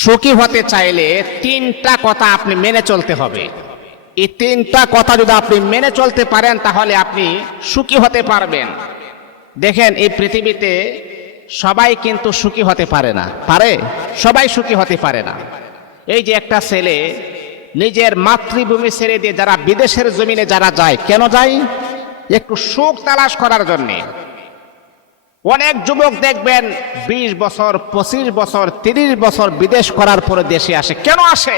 সুখী হতে চাইলে তিনটা কথা আপনি মেনে চলতে হবে। এই তিনটা কথা যদি আপনি মেনে চলতে পারেন তাহলে আপনি সুখী হতে পারবেন। দেখেন, এই পৃথিবীতে সবাই কিন্তু সুখী হতে পারে না। পারে? সবাই সুখী হতে পারে না। এই যে একটা ছেলে নিজের মাতৃভূমি ছেড়ে দিয়ে যারা বিদেশের জমিনে যারা যায়, কেন যায়? একটু সুখ তালাশ করার জন্যে। অনেক যুবক দেখবেন 20 বছর, 25 বছর, 30 বছর বিদেশ করার পরে দেশে আসে। কেন আসে?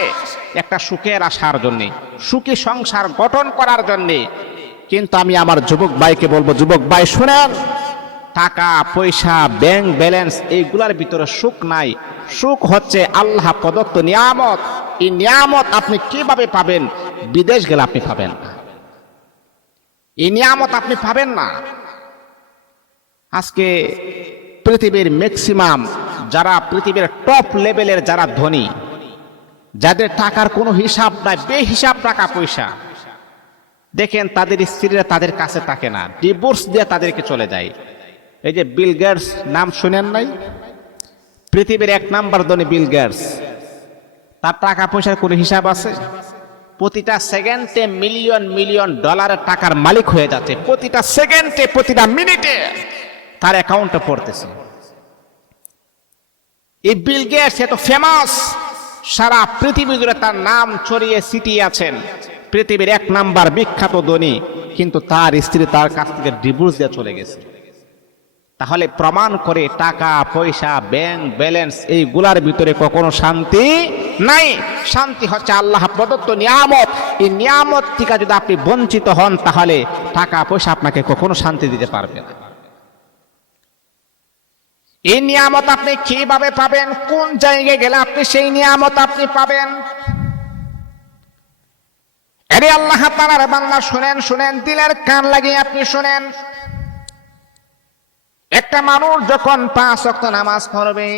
একটা সুখের আশার জন্যে, সুখী সংসার গঠন করার জন্যে। কিন্তু আমি আমার যুবক ভাইকে বলবো, যুবক ভাই শুনেন, টাকা পয়সা ব্যাংক ব্যালেন্স এইগুলার ভিতরে সুখ নাই। সুখ হচ্ছে আল্লাহ প্রদত্ত নিয়ামত। এই নিয়ামত আপনি কিভাবে পাবেন? বিদেশ গেলে আপনি পাবেন না। এই নিয়ামত আপনি পাবেন না। আজকে পৃথিবীর ম্যাক্সিমাম যারা পৃথিবীর টপ লেভেলের যারা ধনী, যাদের টাকার কোনো হিসাব নাই, বেহিসাব টাকা পয়সা, দেখেন তাদের স্ত্রীরা তাদের কাছে থাকে না, ডিভোর্স দিয়ে তাদেরকে চলে যায়। এই যে বিল গেটস নাম শুনেন নাই? পৃথিবীর 1 নাম্বার ধনী বিল গেটস। তার টাকা পয়সার কোনো হিসাব আছে? প্রতিটা সেকেন্ডে মিলিয়ন মিলিয়ন ডলারের টাকার মালিক হয়ে যাচ্ছে। প্রতিটা সেকেন্ডে, প্রতিটা মিনিটে তার অ্যাকাউন্টে পড়তেছে। এই বিল গেটস এত ফেমাস, সারা পৃথিবী জুড়ে তার নাম ছড়িয়ে ছিটিয়ে আছেন। পৃথিবীর 1 নাম্বার বিখ্যাত ধনী, কিন্তু তার স্ত্রী তার কাছ থেকে ডিভোর্স দিয়ে চলে গেছে। তাহলে প্রমাণ করে টাকা পয়সা ব্যাংক ব্যালেন্স এইগুলার ভিতরে কখনো শান্তি নাই। শান্তি হচ্ছে আল্লাহ প্রদত্ত নিয়ামত। এই নিয়ামত থেকে যদি আপনি বঞ্চিত হন তাহলে টাকা পয়সা আপনাকে কখনো শান্তি দিতে পারবে না। এই নিয়ামত আপনি কিভাবে পাবেন? কোন জায়গায় গেলে আপনি সেই নিয়ামত আপনি পাবেন? আরে আল্লাহ তাআলার বান্দা শুনেন, শুনেন, দিলের কান লাগিয়ে আপনি শুনেন। একটা মানুষ যখন 5 ওয়াক্ত নামাজ পড়বে,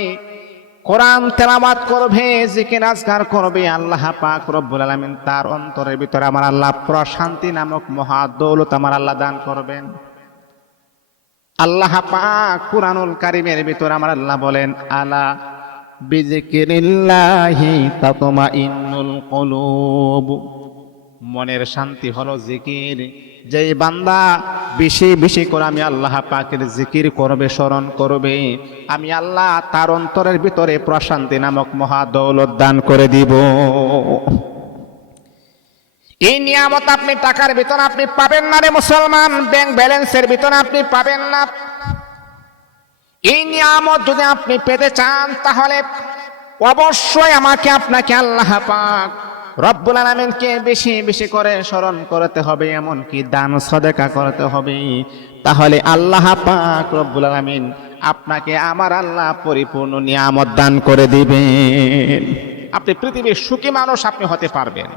কোরআন তেলাওয়াত করবে, জিকির আজকার করবে, আল্লাহ পাক রব্বুল আলামিন তার অন্তরের ভিতরে আমার আল্লাহ প্রশান্তি নামক মহা দৌলত আমার আল্লাহ দান করবেন। আল্লাহ পাক কুরআনুল কারীমের ভিতরে আমার আল্লাহ বলেন, আলা বিযিকিরিল্লাহি তাতমাইন্নুল কুলুব। মনের শান্তি হলো জিকির। যেই বান্দা বেশি বেশি করে আমি আল্লাহ পাকের জিকির করবে, স্মরণ করবে, আমি আল্লাহ তার অন্তরের ভিতরে প্রশান্তি নামক মহা দৌলত দান করে দিব। এই নিয়ামত আপনি টাকার ভিতরে আপনি পাবেন না রে মুসলমান, ব্যাংক ব্যালেন্সের ভিতরে আপনি পাবেন না। এই নিয়ামত যদি আপনি পেতে চান তাহলে অবশ্যই আমাকে আপনাকে আল্লাহ পাক রব্বুল আলামিনকে বেশি বেশি করে স্মরণ করতে হবে, এমনকি দান সদকা করতে হবে। তাহলে আল্লাহ পাক রব্বুল আলামিন আপনাকে আমার আল্লাহ পরিপূর্ণ নিয়ামত দান করে দিবেন। আপনি পৃথিবীর সুখী মানুষ আপনি হতে পারবেন।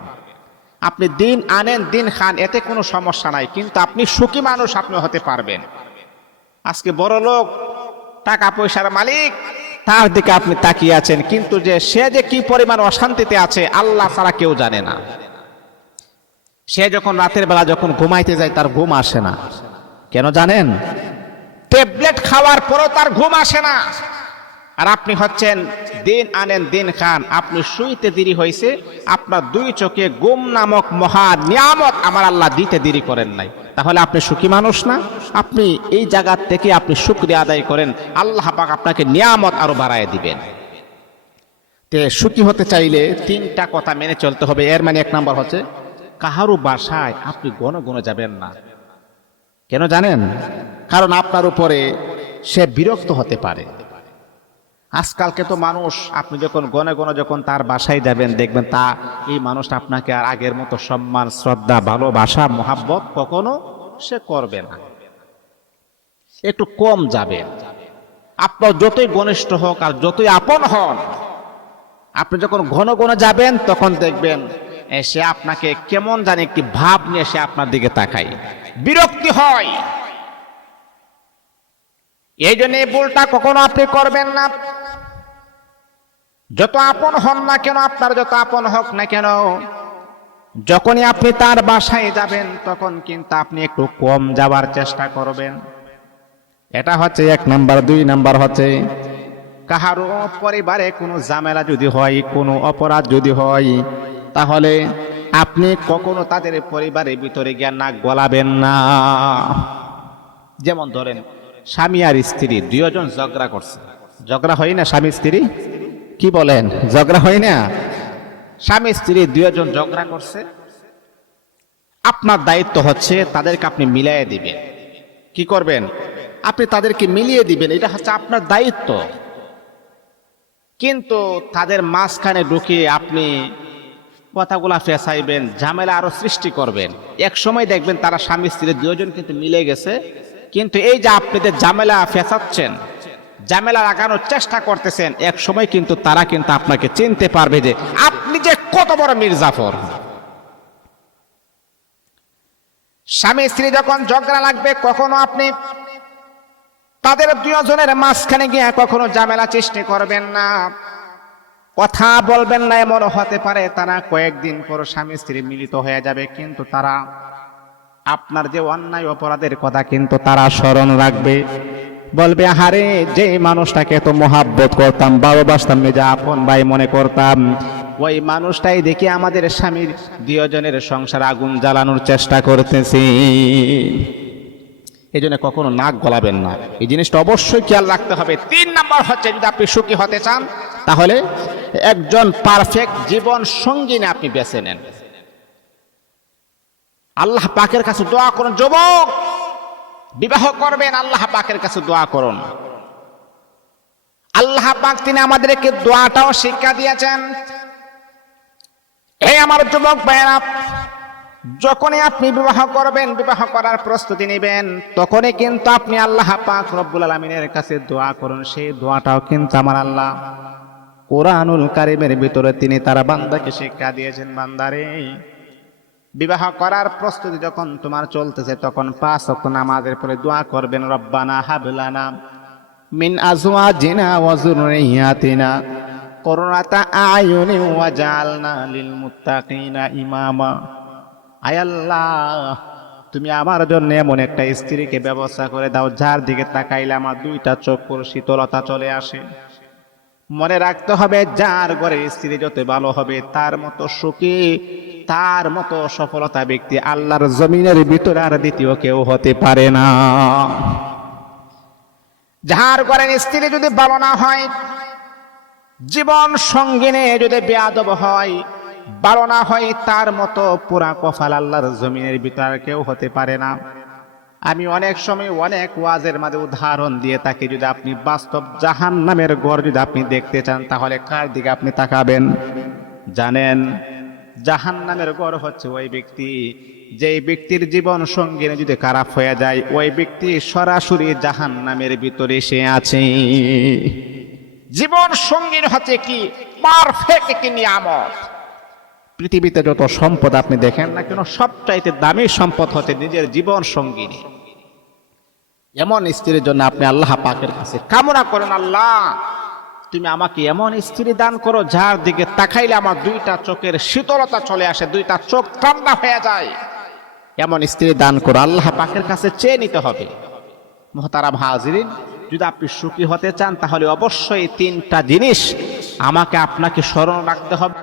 আপনি দিন আনেন দিন খান, এতে কোনো সমস্যা নাই, কিন্তু আপনি সুখী মানুষ আপনি হতে পারবেন। আজকে বড় লোক, টাকা পয়সার মালিক, তার দিকে আপনি তাকিয়ে আছেন, কিন্তু যে সে যে কি পরিমাণ অশান্তিতে আছে আল্লাহ ছাড়া কেউ জানে না। সে যখন রাতের বেলা যখন ঘুমাইতে যায় তার ঘুম আসে না। কেন জানেন? ট্যাবলেট খাওয়ার পরও তার ঘুম আসে না। আর আপনি হচ্ছেন দিন আনেন দিন খান, আপনি শুইতে দেরি হয়েছে, আপনার 2 চোখে ঘুম নামক মহা নিয়ামত আমার আল্লাহ দিতে দেরি করেন নাই। তাহলে আপনি সুখী মানুষ না? আপনি এই জায়গা থেকে আপনি শুকরিয়া আদায় করেন, আল্লাহ পাক আপনাকে নিয়ামত আরো বাড়ায় দিবেন। তে সুখী হতে চাইলে 3টা কথা মেনে চলতে হবে। এর মানে 1 নাম্বার হচ্ছে কাহারও বাসায় আপনি গনে গনে যাবেন না। কেন জানেন? কারণ আপনার উপরে সে বিরক্ত হতে পারে। আজকালকে তো মানুষ, আপনি যখন গনে গনে যখন তার বাসায় যাবেন দেখবেন তা এই মানুষটা আপনাকে আর আগের মতো সম্মান শ্রদ্ধা ভালোবাসা মহাব্বত কখনো সে করবে না, একটু কম যাবে। আপনার যতই ঘনিষ্ঠ হোক আর যতই আপন হন, আপনি যখন ঘন ঘন যাবেন তখন দেখবেন সে আপনাকে কেমন জানি একটি ভাব নিয়ে সে আপনার দিকে তাকায়, বিরক্তি হয়। এই জন্য এই ভুলটা কখনো আপনি করবেন না। যত আপন হন না কেন, আপনার যত আপন হোক না কেন, যখনই আপনি তার বাসায় যাবেন তখন কিন্তু আপনি একটু কম যাবার চেষ্টা করবেন। এটা হচ্ছে 1 নাম্বার। 2 নাম্বার হচ্ছে কাহারও পরিবারে কোনো ঝামেলা যদি হয়, কোনো অপরাধ যদি হয়, তাহলে আপনি কখনো তাদের পরিবারের ভিতরে গিয়ে নাক গলাবেন না। যেমন ধরেন স্বামী আর স্ত্রী দুইজন ঝগড়া করছে, ঝগড়া হয় না স্বামী স্ত্রী? কি বলেন, ঝগড়া হয় না? স্বামী স্ত্রী দুইজন ঝগড়া করছে, আপনার দায়িত্ব হচ্ছে তাদেরকে আপনি মিলিয়ে দিবেন। কি করবেন? আপনি তাদেরকে মিলিয়ে দিবেন, এটা হচ্ছে আপনার দায়িত্ব। কিন্তু তাদের মাঝখানে ঢুকিয়ে আপনি কথাগুলা ফেসাইবেন, ঝামেলা আরো সৃষ্টি করবেন। এক সময় দেখবেন তারা স্বামী স্ত্রী দুজন কিন্তু মিলে গেছে, কিন্তু এই যে আপনাদের ঝামেলা ফেসাচ্ছেন, ঝামেলা লাগানোর চেষ্টা করতেছেন, এক সময় কিন্তু তারা কিন্তু আপনাকে চিনতে পারবে যে আপনি যে কত বড় মির্জাফর। স্বামী স্ত্রী যখন ঝগড়া লাগবে, কখনো আপনি তাদের দুজনের মাঝখানে গিয়ে কখনো ঝামেলা সৃষ্টি করবেন না, কথা বলবেন না। এমন হতে পারে তারা কয়েকদিন পর স্বামী স্ত্রী মিলিত হয়ে যাবে, কিন্তু তারা আপনার যে অন্যায় অপরাধের কথা কিন্তু তারা স্মরণ রাখবে, বলবে আহারে যে মানুষটাকে এত মহাব্বত করতাম, ভালোবাসতাম, নিজে আপন ভাই মনে করতাম, ওই মানুষটাই দেখি আমাদের স্বামীর দুজনের সংসার আগুন জ্বালানোর চেষ্টা করতেছি। এই জন্য কখনো নাক গলাবেন না, এই জিনিসটা অবশ্যই খেয়াল রাখতে হবে। 3 নম্বর হচ্ছে, যদি আপনি সুখী হতে চান তাহলে একজন পারফেক্ট জীবন সঙ্গী আপনি বেছে নেন। আল্লাহ পাকের কাছে দোয়া করুন। যুবক বিবাহ করবেন, আল্লাহ পাকের কাছে দোয়া করুন। আল্লাহ পাক তিনি আমাদেরকে দোয়াটাও শিক্ষা দিয়েছেন। এই আমার যুবক ভাইয়েরা, যখনই আপনি বিবাহ করবেন, বিবাহ করার প্রস্তুতি নেবেন, তখনই কিন্তু আপনি আল্লাহ পাক রব্বুল আলামিনের কাছে দোয়া করুন। সেই দোয়াটাও কিন্তু আমার আল্লাহ কোরআনুল কারীমের ভিতরে তিনি তার বান্দাকে শিক্ষা দিয়েছেন। বান্দারে, বিবাহ করার প্রস্তুতি যখন তোমার চলতেছে, তখন 5 ওয়াক্ত নামাজের পরে দোয়া করবেন, রব্বানা হাব লানা মিন আজওয়াজিনা ওয়া যুররিয়াতিনা কুররাতা আয়ুনিন ওয়াজআলনা লিল মুত্তাকিনা ইমামা। আয় আল্লাহ, তুমি আমার জন্য এমন একটা স্ত্রীকে ব্যবস্থা করে দাও, যার দিকে তাকাইলে আমার 2টা চক্ষুর শীতলতা চলে আসে। মনে রাখতে হবে, যার ঘরে স্ত্রী যত ভালো হবে, তার মতো সুখী, তার মতো সফলতা ব্যক্তি আল্লাহর জমিনের ভিতরে আর দ্বিতীয় কেউ হতে পারে না। যার ঘরের স্ত্রী যদি ভালো না হয়, জীবন সঙ্গিনী যদি বেয়াদব হয়, ভালো না হয়, তার মতো পুরা কপাল আল্লাহর জমিনের ভিতরে কেউ হতে পারে না। আমি অনেক সময় অনেক ওয়াজের মাঝে উদাহরণ দিয়ে থাকি। যদি আপনি বাস্তব জাহান্নামের ঘর যদি আপনি দেখতে চান, তাহলে কার দিকে আপনি তাকাবেন জানেন? জাহান্নামের ঘর হচ্ছে ওই ব্যক্তি, যেই ব্যক্তির জীবন সঙ্গিনী যদি খারাপ হয়ে যায়, ওই ব্যক্তি সরাসরি জাহান্নামের ভিতরে সে আছে। জীবন সঙ্গিনী হচ্ছে কি পারফেক্ট একটি নিয়ামত। পৃথিবীতে যত সম্পদ আপনি দেখেন না কেন, সবচাইতে দামি সম্পদ হচ্ছে নিজের জীবন সঙ্গিনী। এমন স্ত্রীর জন্য আপনি আল্লাহ পাকের কাছে কামনা করেন, আল্লাহ তুমি আমাকে এমন স্ত্রী দান করো, যার দিকে তাকাইলে আমার 2টা চোখের শীতলতা চলে আসে, 2টা চোখ ঠান্ডা হয়ে যায়। এমন স্ত্রী দান করো, আল্লাহ পাকের কাছে চেয়ে নিতে হবে। মুহতারাম হাজিরিন, যদি আপনি সুখী হতে চান, তাহলে অবশ্যই 3টা জিনিস আমাকে আপনাকে স্মরণ রাখতে হবে।